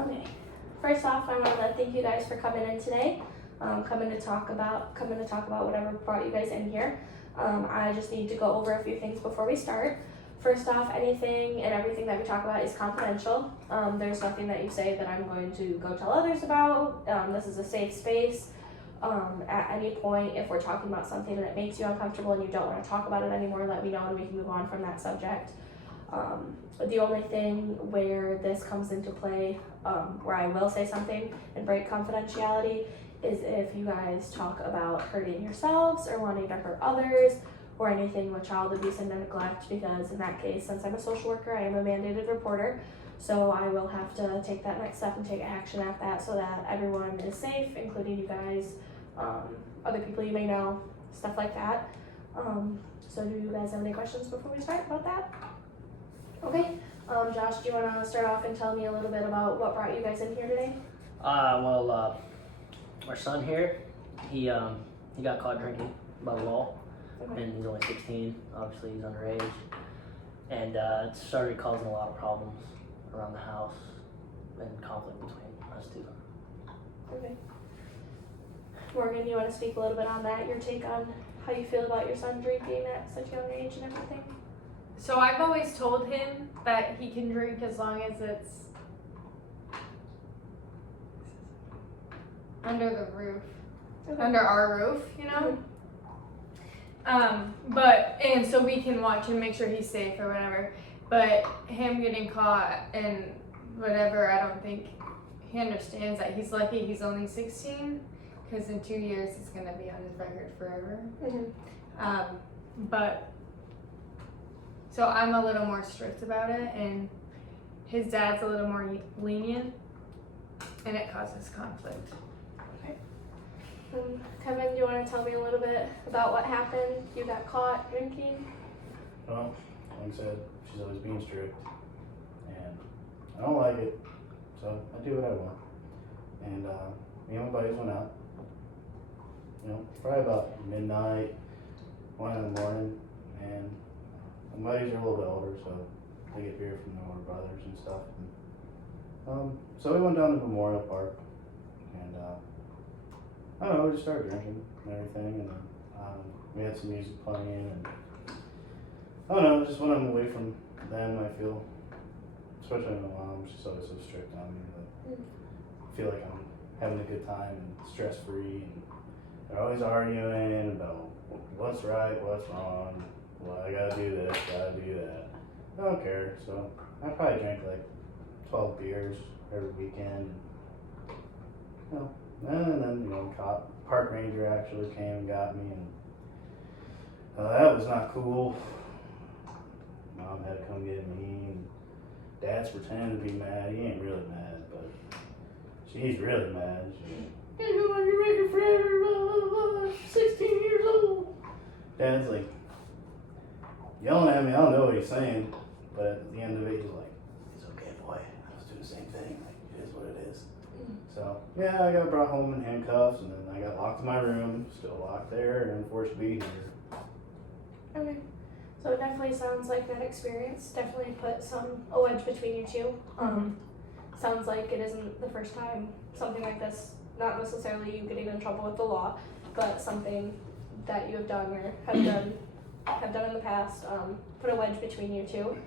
Okay. First off, I want to thank you guys for coming in today. Coming to talk about whatever brought you guys in here. I just need to go over a few things before we start. First off, anything and everything that we talk about is confidential. There's nothing that you say that I'm going to go tell others about. This is a safe space. At any point, if we're talking about something and it makes you uncomfortable and you don't want to talk about it anymore, let me know and we can move on from that subject. The only thing where this comes into play, where I will say something and break confidentiality, is if you guys talk about hurting yourselves or wanting to hurt others or anything with child abuse and neglect, because in that case, since I'm a social worker, I am a mandated reporter, so I will have to take that next step and take action at that so that everyone is safe, including you guys, other people you may know, stuff like that. So do you guys have any questions before we start about that? Okay, Josh, do you want to start off and tell me a little bit about what brought you guys in here today? Our son here, he got caught drinking by law, Okay. and he's only 16. Obviously, he's underage, and it started causing a lot of problems around the house and conflict between us two. Okay. Morgan, you want to speak a little bit on that? Your take on how you feel about your son drinking at such a young age and everything? So I've always told him that he can drink as long as it's under the roof, Okay. under our roof, you know? And so we can watch and make sure he's safe or whatever. But him getting caught and whatever, I don't think he understands that. He's lucky he's only 16, because in 2 years it's going to be on his record forever. Mm-hmm. So I'm a little more strict about it, and his dad's a little more lenient, and it causes conflict. Kevin, do you want to tell me a little bit about what happened? You got caught drinking? Well, like I said, she's always being strict, and I don't like it, so I do what I want. And me and my buddies went out, probably about midnight, 1 in the morning, and my buddies are a little bit older, so they get beer from their older brothers and stuff. And, so we went down to Memorial Park, and I don't know, we just started drinking and everything, and we had some music playing, and I don't know, just when I'm away from them, I feel, especially my mom, she's always so strict on me, but I feel like I'm having a good time and stress-free, and they're always arguing about what's right, what's wrong, well, I gotta do this, gotta do that. I don't care, so I probably drank like 12 beers every weekend. And then, park ranger actually came and got me, and that was not cool. Mom had to come get me, and Dad's pretending to be mad. He ain't really mad, but she's really mad. You're going on your record forever, blah, blah, blah, 16 years old. Dad's like yelling at me. I don't know what he's saying, but at the end of it, he's like, "It's okay, boy. I was doing the same thing. Like, it is what it is." So, yeah, I got brought home in handcuffs, and then I got locked in my room, still locked there, and forced to be here. Okay. So it definitely sounds like that experience definitely put a wedge between you two. Sounds like it isn't the first time something like this, not necessarily you getting in trouble with the law, but something that you have done or have done in the past, put a wedge between you two.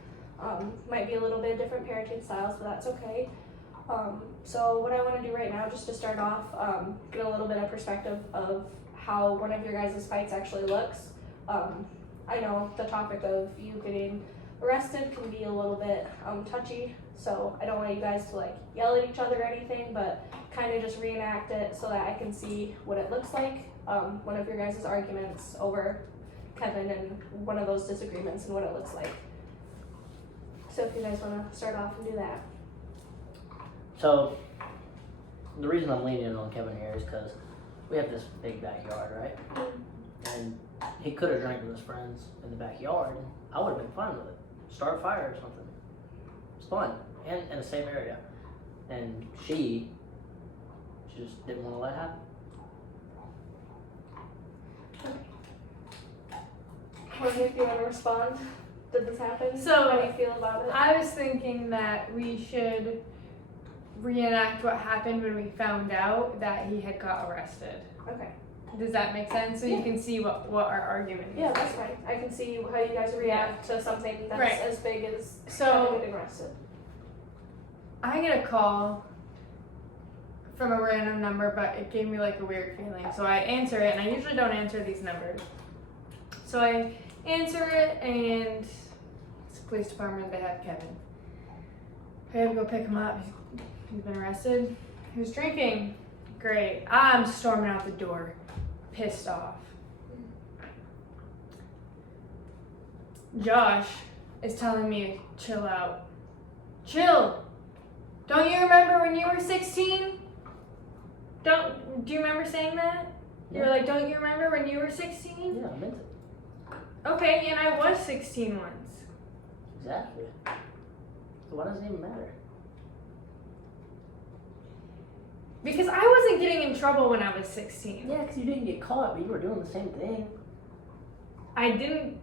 Might be a little bit different parenting styles, but that's okay. So what I want to do right now, just to start off, get a little bit of perspective of how one of your guys' fights actually looks. I know the topic of you getting arrested can be a little bit touchy, so I don't want you guys to like yell at each other or anything, but kind of just reenact it so that I can see what it looks like. One of your guys' arguments over Kevin and one of those disagreements and what it looks like. So if you guys want to start off and do that. So the reason I'm leaning on Kevin here is because we have this big backyard, right? And he could have drank with his friends in the backyard. I would have been fine with it. Start a fire or something. It's fun and in a safe area. And she just didn't want to let it happen. Morgan, if you want to respond, did this happen? So, how do you feel about it? I was thinking that we should reenact what happened when we found out that he had got arrested. Okay. Does that make sense? So Yeah. you can see what our argument is. Yeah, that's fine. I can see how you guys react to something that's Right. as big as So getting arrested. I get a call from a random number, but it gave me like a weird feeling. So I answer it, and I usually don't answer these numbers. So I answer it, and it's the police department. They have Kevin. I have to go pick him up. He's been arrested. He was drinking. Great. I'm storming out the door, pissed off. Josh is telling me to chill out. Chill. Don't you remember when you were 16? Do you remember saying that? You're like, don't you remember when you were 16? Yeah, I meant it. Okay, and I was 16 once. Exactly. So why does it even matter? Because I wasn't getting in trouble when I was 16. Yeah, because you didn't get caught, but you were doing the same thing. I didn't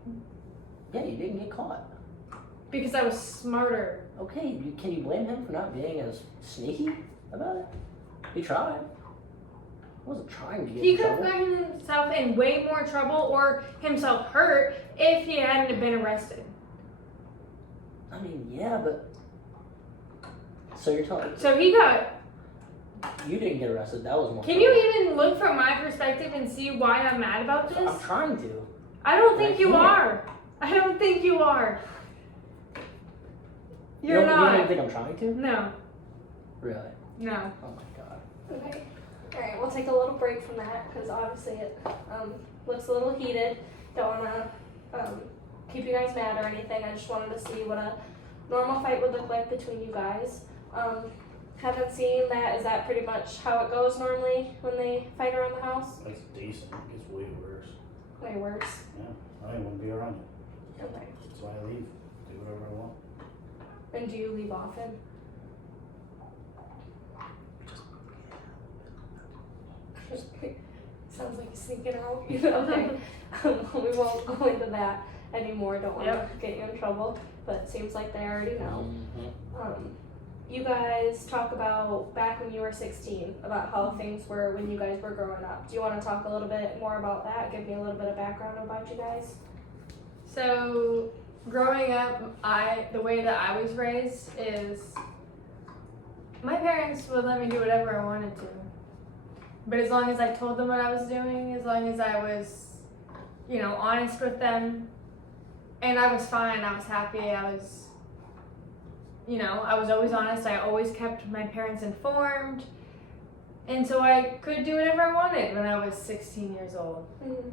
Yeah, you didn't get caught. because I was smarter. Okay, can you blame him for not being as sneaky about it? He tried. He wasn't trying to get He in could have trouble. gotten himself in way more trouble or himself hurt if he hadn't have been arrested. I mean, yeah, but... So you're telling... So he got... You didn't get arrested, that was more Can you even look from my perspective and see why I'm mad about this? I'm trying to. I don't think I you can't. are. I don't think you are. You're You not. don't think I'm trying to? No. Really? No. Oh my god. Okay. Alright, we'll take a little break from that because obviously it looks a little heated. Don't want to keep you guys mad or anything. I just wanted to see what a normal fight would look like between you guys. Haven't seen that. Is that pretty much how it goes normally when they fight around the house? That's decent. It gets way worse. Way worse. Yeah, I don't even want to be around it. Okay. That's why I leave. Do whatever I want. And do you leave often? Sounds like you're sneaking out. Okay. We won't go into that anymore. Don't want to get you in trouble. But it seems like they already know. Mm-hmm. You guys talk about back when you were 16, about how things were when you guys were growing up. Do you want to talk a little bit more about that? Give me a little bit of background about you guys. So, growing up, the way that I was raised is my parents would let me do whatever I wanted to. But as long as I told them what I was doing, as long as I was, honest with them, and I was fine, I was happy, I was always honest, I always kept my parents informed, and so I could do whatever I wanted when I was 16 years old. Mm-hmm.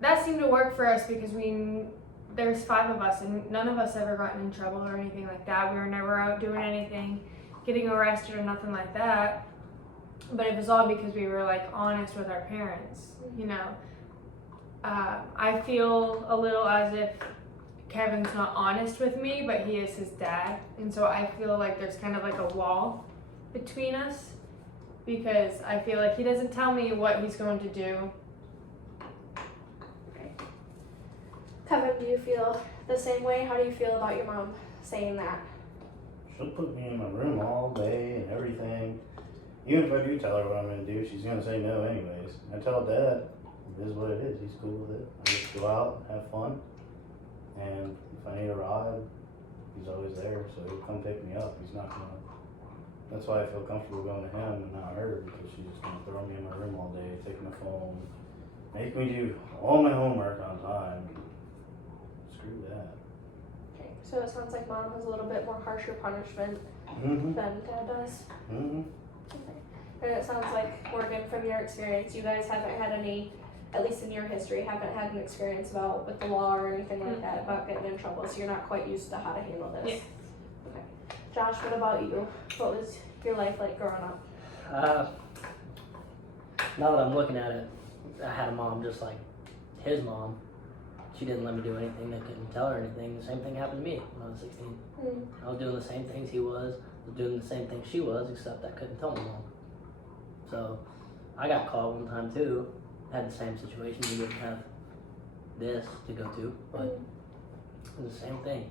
That seemed to work for us because there's 5 of us and none of us ever gotten in trouble or anything like that. We were never out doing anything, getting arrested or nothing like that. But it was all because we were honest with our parents, I feel a little as if Kevin's not honest with me, but he is his dad. And so I feel like there's kind of a wall between us because I feel like he doesn't tell me what he's going to do. Kevin, do you feel the same way? How do you feel about your mom saying that? She'll put me in my room all day and everything. Even if I do tell her what I'm going to do, she's going to say no anyways. I tell Dad, it is what it is. He's cool with it. I just go out, have fun. And if I need a ride, he's always there. So he'll come pick me up. He's not going to. That's why I feel comfortable going to him and not her, because she's just going to throw me in my room all day, take my phone, make me do all my homework on time. Screw that. Okay, so it sounds like mom has a little bit more harsher punishment Mm-hmm. than dad does. Mm-hmm. Okay. And it sounds like, Morgan, from your experience, you guys haven't had any, at least in your history, haven't had an experience with the law or anything like that about getting in trouble, so you're not quite used to how to handle this. Yeah. Okay. Josh, what about you? What was your life like growing up? Now that I'm looking at it, I had a mom just like his mom. She didn't let me do anything. They couldn't tell her anything. The same thing happened to me when I was 16. I was doing the same things he was doing the same things she was, except I couldn't tell my mom. So I got caught one time too. Had the same situation. You didn't have this to go to, but it was the same thing.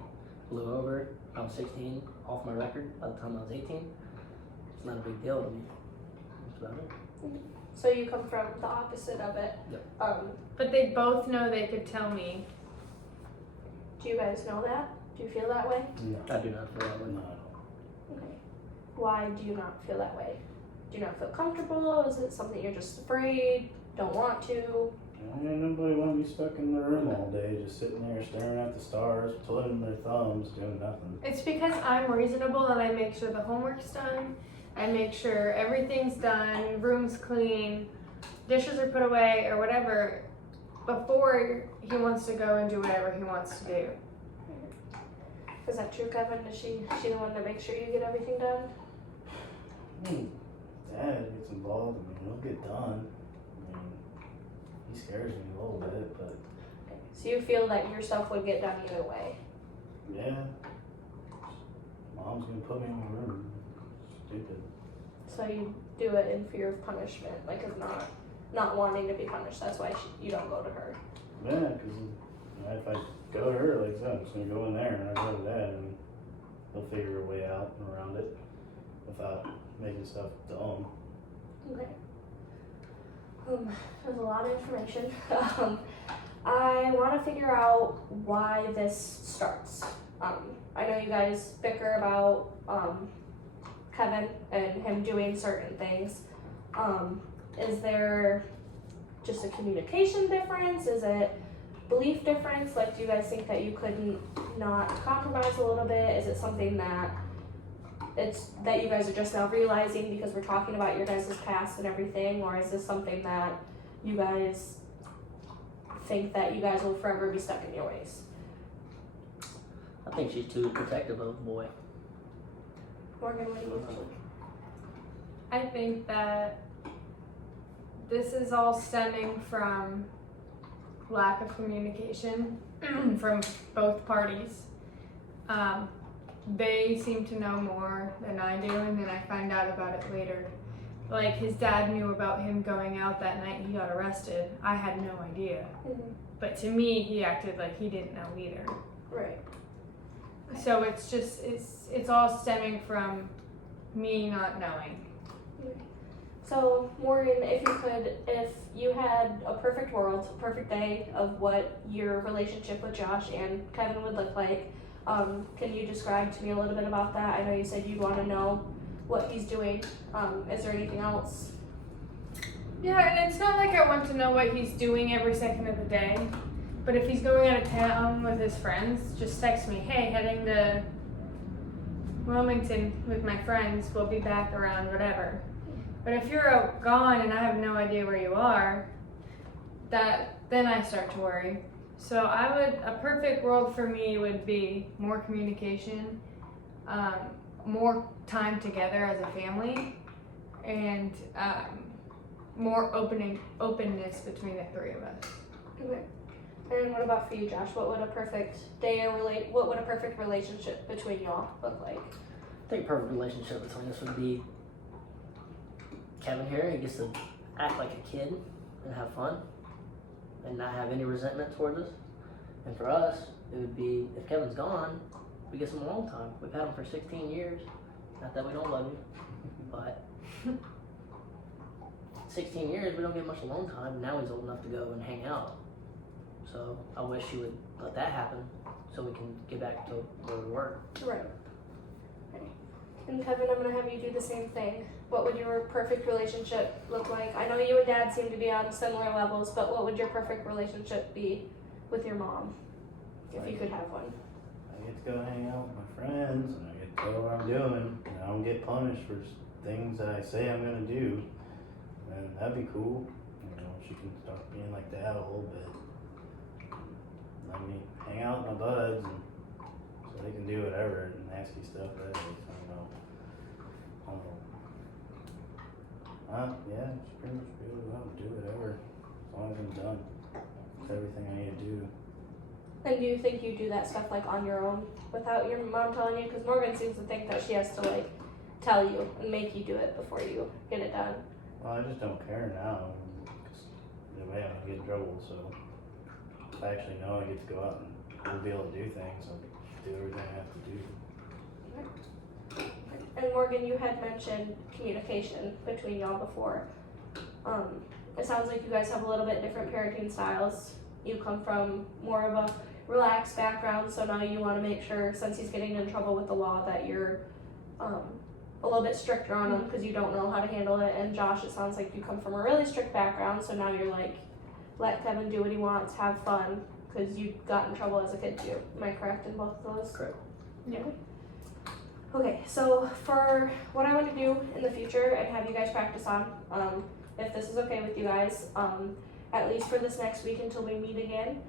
Flew over, I was 16 off my record by the time I was 18. It's not a big deal to me. That's about it. So you come from the opposite of it. Yep. But they both know they could tell me. Do you guys know that? Do you feel that way? No. I do not feel that way. No. Okay. Why do you not feel that way? Do you not feel comfortable? Is it something you're just afraid? Don't want to? Nobody want to be stuck in their room all day, just sitting there staring at the stars, twiddling their thumbs, doing nothing. It's because I'm reasonable and I make sure the homework's done. I make sure everything's done, room's clean, dishes are put away or whatever before he wants to go and do whatever he wants to do. Is that true, Kevin? Is she the one that makes sure you get everything done? Dad gets involved. I mean, it'll get done. I mean, he scares me a little bit, but So you feel that your stuff would get done either way? yeah. Mom's gonna put me in my room. Stupid. So you do it in fear of punishment, like of not wanting to be punished. That's why you don't go to her. Yeah, because if I go to her like that, I'm just gonna go in there and I go to Dad, and he'll figure a way out around it without making stuff dumb. Okay. There's a lot of information. I want to figure out why this starts. I know you guys bicker about Kevin and him doing certain things. Is there just a communication difference? Is it belief difference? Like, do you guys think that you couldn't not compromise a little bit? Is it something that that you guys are just now realizing because we're talking about your guys' past and everything, or is this something that you guys think that you guys will forever be stuck in your ways? I think she's too protective of the boy. Morgan, what do you think? I think that this is all stemming from lack of communication from both parties. They seem to know more than I do, and then I find out about it later. Like, his dad knew about him going out that night and he got arrested. I had no idea. Mm-hmm. But to me, he acted like he didn't know either. Right. So it's just, it's all stemming from me not knowing. So, Morgan, if you had a perfect world, a perfect day of what your relationship with Josh and Kevin would look like, can you describe to me a little bit about that? I know you said you'd want to know what he's doing. Is there anything else? Yeah, and it's not like I want to know what he's doing every second of the day. But if he's going out of town with his friends, just text me, hey, heading to Wilmington with my friends, we'll be back around whatever. But if you're gone and I have no idea where you are, then I start to worry. So a perfect world for me would be more communication, more time together as a family, and more openness between the three of us. Okay. And what about for you, Josh? What would a perfect day or what would a perfect relationship between y'all look like? I think a perfect relationship between us would be Kevin here. He gets to act like a kid and have fun and not have any resentment towards us. And for us, it would be, if Kevin's gone, we get some alone time. We've had him for 16 years. Not that we don't love you, but 16 years, we don't get much alone time. Now he's old enough to go and hang out. So I wish you would let that happen so we can get back to where we were. Right. Okay. And Kevin, I'm gonna have you do the same thing. What would your perfect relationship look like? I know you and Dad seem to be on similar levels, but what would your perfect relationship be with your mom, if you could have one? I get to go hang out with my friends, and I get to tell what I'm doing, and I don't get punished for things that I say I'm gonna do. And that'd be cool. You know, she can start being like Dad a little bit. Let me hang out with my buds, and so they can do whatever, nasty stuff that is. I don't know. Yeah, just pretty much be able to go out and do whatever, as long as I'm done with everything I need to do. And do you think you do that stuff like on your own without your mom telling you? Because Morgan seems to think that she has to like tell you and make you do it before you get it done. Well, I just don't care now, because the way I'm gonna get in trouble, so if I actually know I get to go out and we'll be able to do things, I'll do everything I have to do. Morgan, you had mentioned communication between y'all before. It sounds like you guys have a little bit different parenting styles. You come from more of a relaxed background, so now you want to make sure, since he's getting in trouble with the law, that you're a little bit stricter on him because you don't know how to handle it. And Josh, it sounds like you come from a really strict background, so now you're like, let Kevin do what he wants, have fun, because you got in trouble as a kid too. Am I correct in both of those? Correct. Yeah. Okay, so for what I want to do in the future and have you guys practice on, if this is okay with you guys, at least for this next week until we meet again,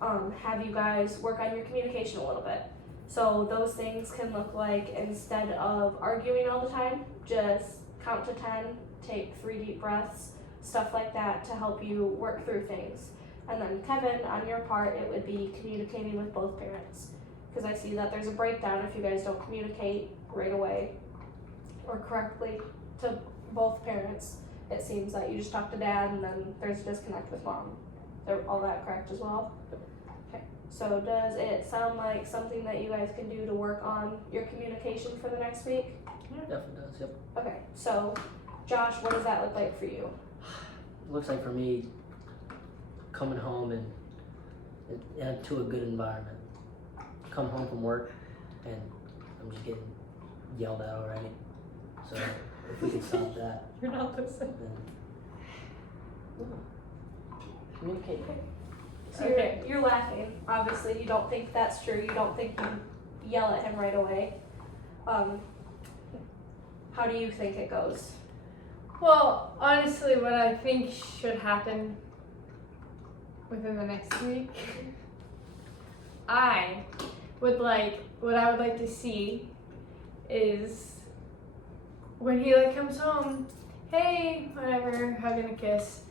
have you guys work on your communication a little bit. So those things can look like, instead of arguing all the time, just count to 10, take 3 deep breaths, stuff like that to help you work through things. And then Kevin, on your part, it would be communicating with both parents. Because I see that there's a breakdown if you guys don't communicate right away or correctly to both parents. It seems that you just talk to dad and then there's a disconnect with mom. Is all that correct as well? Okay. So does it sound like something that you guys can do to work on your communication for the next week? Definitely does, yep. Okay, so Josh, what does that look like for you? It looks like for me, coming home and to a good environment. Come home from work and I'm just getting yelled at already. So if we can stop that, You're not listening. then communicate. So Okay. you're laughing. Obviously, you don't think that's true. You don't think you yell at him right away. How do you think it goes? Well, honestly, what I think should happen within the next week, what I would like to see is when he like comes home, hey, whatever, hug and a kiss.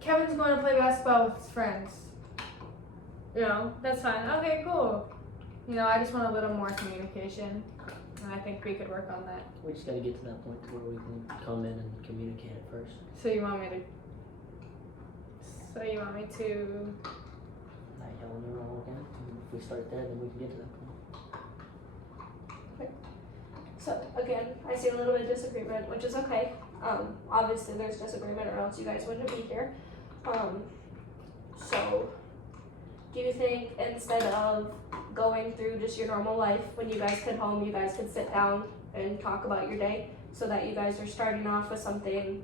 Kevin's going to play basketball with his friends. You know, that's fine. Okay, cool. You know, I just want a little more communication, and I think we could work on that. We just gotta get to that point to where we can come in and communicate it first. So you want me to Not yelling at all again. If we start there, then we can get to that point. So again, I see a little bit of disagreement, which is okay. Obviously there's disagreement or else you guys wouldn't be here. So do you think instead of going through just your normal life, when you guys get home, you guys could sit down and talk about your day so that you guys are starting off with something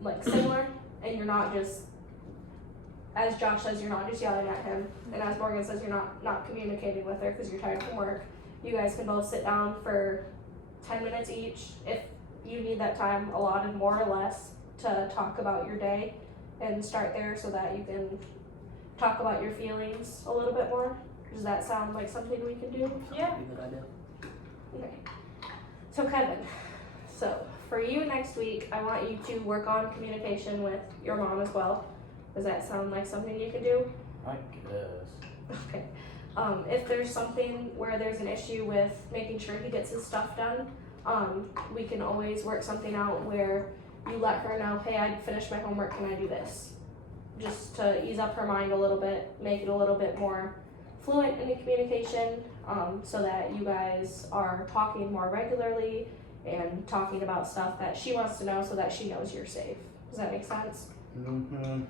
like similar, and you're not just, as Josh says, you're not just yelling at him, and as Morgan says, you're not communicating with her because you're tired from work. You guys can both sit down for 10 minutes each, if you need that time allotted more or less, to talk about your day and start there so that you can talk about your feelings a little bit more. Does that sound like something we can do? Yeah. That'd be a good idea. Okay. So Kevin, so for you next week, I want you to work on communication with your mom as well. Does that sound like something you can do? I guess. Okay. If there's something where there's an issue with making sure he gets his stuff done, we can always work something out where you let her know, hey, I finished my homework, can I do this? Just to ease up her mind a little bit, make it a little bit more fluent in the communication, so that you guys are talking more regularly and talking about stuff that she wants to know so that she knows you're safe. Does that make sense? Mm-hmm.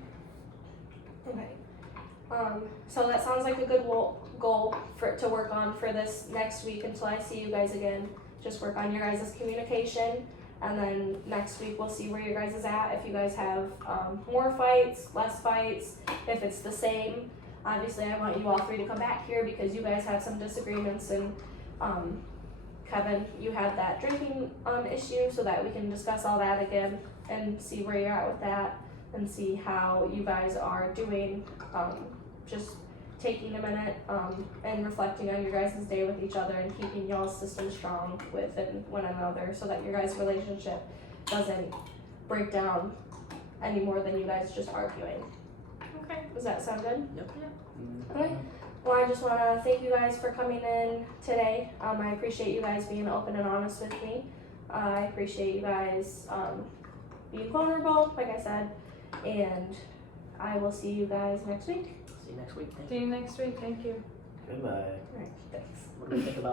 Okay. So that sounds like a good goal to work on for this next week until I see you guys again. Just work on your guys' communication, and then next week we'll see where your guys is at. If you guys have more fights, less fights, if it's the same. Obviously, I want you all three to come back here because you guys have some disagreements, and Kevin, you had that drinking issue, so that we can discuss all that again and see where you're at with that, and see how you guys are doing. Just taking a minute and reflecting on your guys' day with each other and keeping y'all's system strong within one another so that your guys' relationship doesn't break down any more than you guys just arguing. Okay. Does that sound good? Yep. Okay. Well, I just want to thank you guys for coming in today. I appreciate you guys being open and honest with me. I appreciate you guys being vulnerable, like I said, and I will see you guys next week. See you next week. Thank See you next week. Thank you. Goodbye. All right, thanks. What do we think about